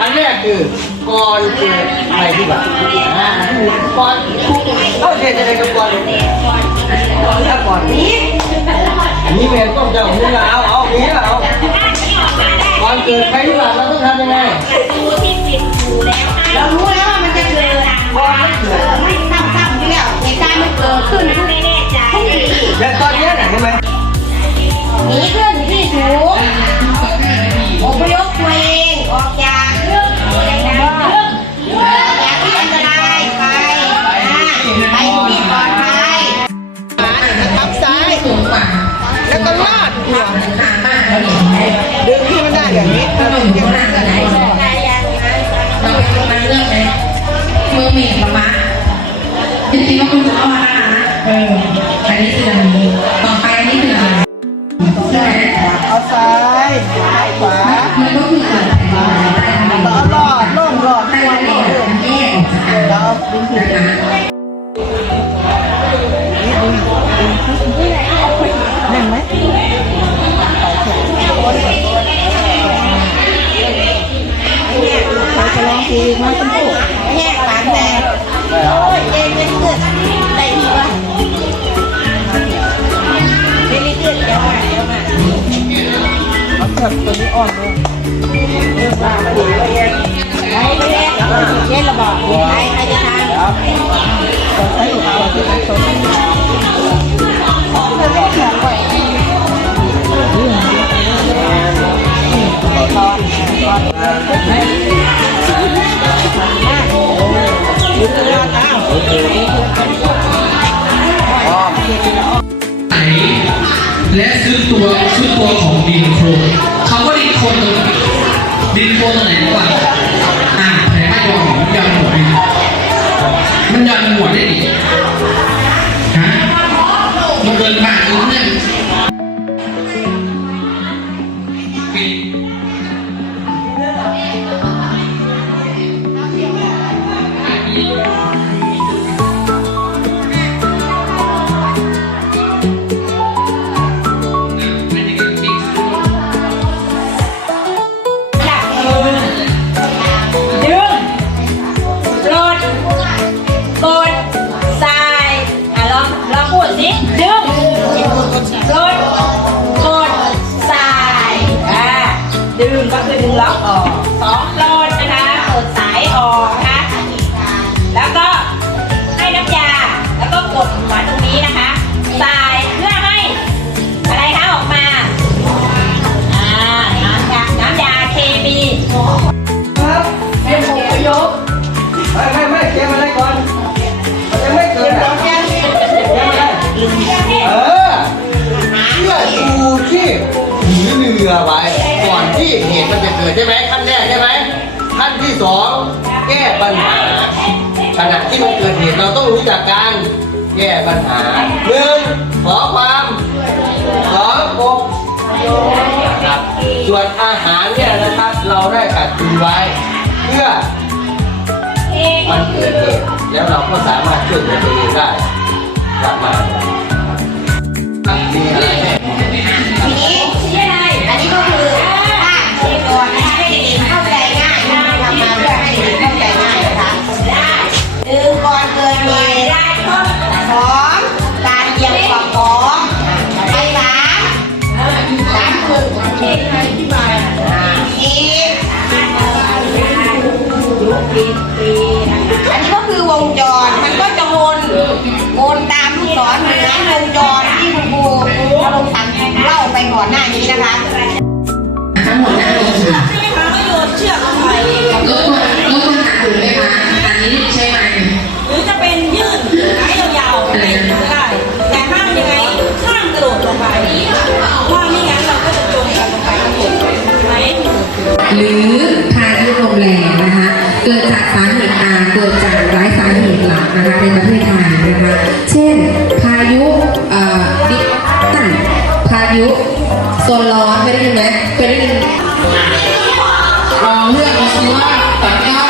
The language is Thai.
อันแรกคือก่อนเกิไรที่แบบก่อนาก่อนก็เกิดอะไรกับก่อนก่อนถ้าก่อนนี้นี้เมนต้องจะหูละเอาเอานี้เอาก่อนเกิดใครที่แบบเราต้องทำยังไงรู้ที่ปิดหูแล้วเรารู้แล้วว่ามันจะเกิดก่อนไม่เกิดไซ้ำๆเนี่ยเหตุการณ์มันเกิดขึ้นทุก บ้านเราเห็นไหมดึงที่มันได้อย่างนี้ถ้ามันอยู่ข้างล่างจะไหนเรามันเลือกเลยมือหมีบมะจริงๆว่าคุณจะเอาอะไรนะเอออันนี้คืออะไรต่อไปอันนี้คืออะไรใช่ไหมเอาซ้ายขวา แบบตัวนี้อ่อนเลงไอ้เจ๊เจ๊ระบอกใครใครจะทำตัวใช้หนูตัวที่เป็นตัวที่ไม่แข็งไหวตอนตอนไหมยืนยาวอ้าว ตัวของดินโครนคำว่าดินโครนตรงไหนดินโครนตรงไหนก่อนอ่าแผลไม่ยอมมันยันหัวดิมันยันหัวได้ดิฮะมันเกินปากอีกเนี่ยปี พูดสิดึงกดกดทรายอ่าดึงก็คือดึงล็อกออกสอง หนีเรือไว้ ก่อนที่เหตุมันจะเกิดใช่ไหมขั้นแรกใช่ไหมขั้นที่สองแก้ปัญหาขณะที่มันเกิดเหตุเราต้องรู้จักการแก้ปัญหาหนึ่งขอความสองปกนะครับส่วนอาหารเนี่ยนะครับเราได้กัดตุนไว้ เพื่อมันเกิดเหตุแล้วเราก็สามารถช่วยเหลือตัวเองได้กลับมามีอะไรเนี่ ตามลูกศรเหมือนวงจรที่คุณครูวรงศักดิ์เล่าไปก่อนหน้านี้นะคะ ทั้งหมดนั่งลงค่ะใช่ไหมคะก็โยนเชือกลงไปรบกวนรบกวนหาดูไหมคะอันนี้ใช่ไหมหรือจะเป็นยืดไม้ยาวๆเป็นก็ได้ แต่ห้ามยังไงข้ามกระโดดลงไปว่าไม่งั้นเราก็จะจมกันลงไปทั้งหมดไหมหรือ คะ เช่น พายุดิตันพายุโซนร้อนเคได้ยินไหมเคยได้ยินลองเลือกดูซิว่าต่เก้า